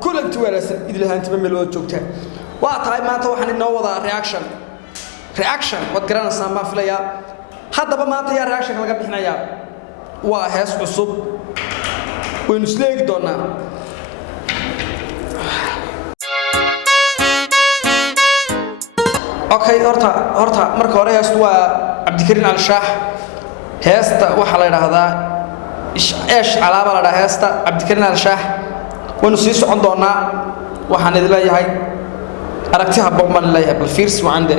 kulanti wanaagsan idil ahaantiba meel wada joogtaan waa tahay maanta waxaan inoo wadaa reaction wad garanaysaa ma filaya haddaba maanta yaa reaction laga bixinayaa waa hees cusub waynu isleegi doonaa okay horta marka hore heestu waa Cabdikariin Al-Shaax heesta waxa la yiraahdaa ايش علامه la dhahay heesta Cabdikariin Al-Shaax waynu sii socon doonaa waxaan idin leeyahay aragti habboon ma leeyahay bal fiirsi wacande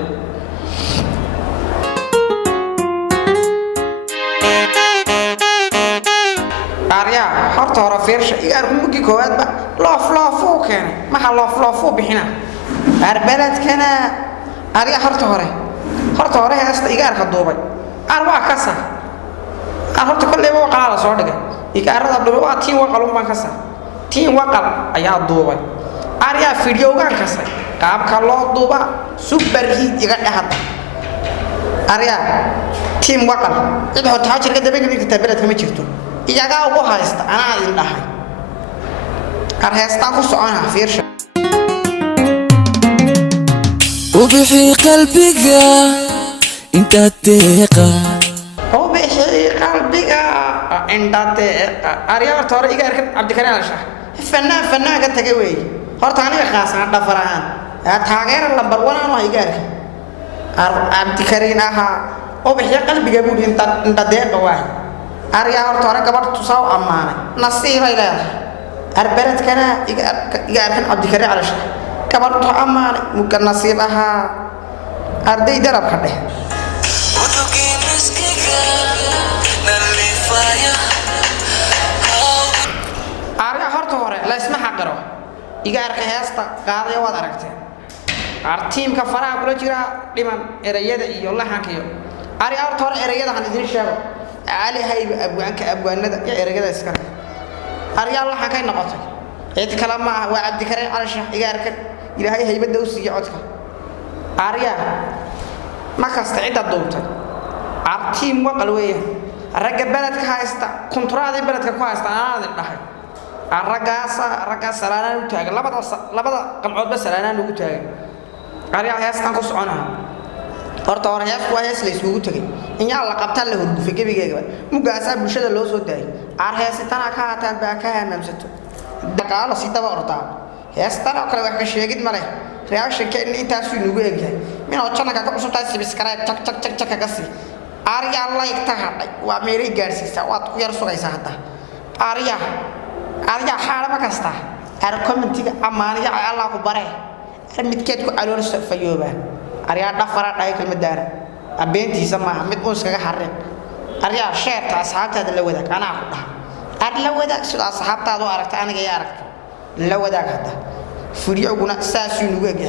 arya horta hore fiirsi iyaar mugi koowaad ba loof keen ma loof bixina arbeladkana arya horta hore heesta iyaar ka duubay arwa kasa horta kullee waa qalaala soo dhigay iyaarada dhul waa tiin waqal uma kasa tiin waqal ayaa duubay arya fiidiyowgan kasa qaabka loo duuba super hit iga dhahad arya tiin waqal cid horta hajirka dabaga dhigta beledka ma jirto iyaga ugu haysta anaa idin dhahay heestaan ku socona fiirsha وبحي قلبك انت تيقى قلبك انت اريا توري iga arkan Cabdikariin Al-Shaax fanaan ka tagay way horta aniga khaasan dhafaraan taageero lambar 1 aan iga arkan Cabdikariin aha oo bixiya qalbiga buu inta deeqa waay اريا horta hore gabadh tusaaw amaanay nasiibay leedahay arbeladkana iga arkan Cabdikariin Al-Shaax gabadh tu amaanay muka nasiib aha arday darab ka dheh arya horta hore la isma xaqiro iga arka heesta qaaday wad aragtay artiimka faraha kula jira dhiman erayada iyo lahanka iyo arya horta hore erayada han idin sheego ali hayb abwaanada iyo erayada iska arya lahanka noqotay cid kala ma ah waa Cabdikariin Al-Shaax iga arka ilaahay haybada u siiyo codka arya ma kasta cid doobtay artiim waqal weeyaan ragga beledka haysta kontraadi beledka ku haysta aanad dhahay ragga salaanaan u taagan labada qamcood ba salaanaan ugu taagan arya heestan ku soconaa horta hore hees waa hees la isugu tagay in yaa la qabta la hurgufay gabigeega mugaasa bulshada loo soo daayay heestan ka haataan baa ka hamamsato daqaalo si daba ordaa heestan oo kale wax ka sheegid male reaction ka intaas uu nugu eegay min oo channel ka cusub tahay subscribe tak ka si arya like ta haday waa meeray gaarsiisa waad ku yar sugaysaa hadda arya xaalama kasta commentiga amaaniga Allah ku bare midkeed ku calool safayooba arya dhafara dhaay kelmadaana abeentiisa ma mid uu iskaga xarrin arya share ta asxaabtaada la wadaag ana ku dhaha la wadaag sida asxaabtaadu aragta aniga yaa aragta la wadaag hadda furiyoguna saas uu nugu eegay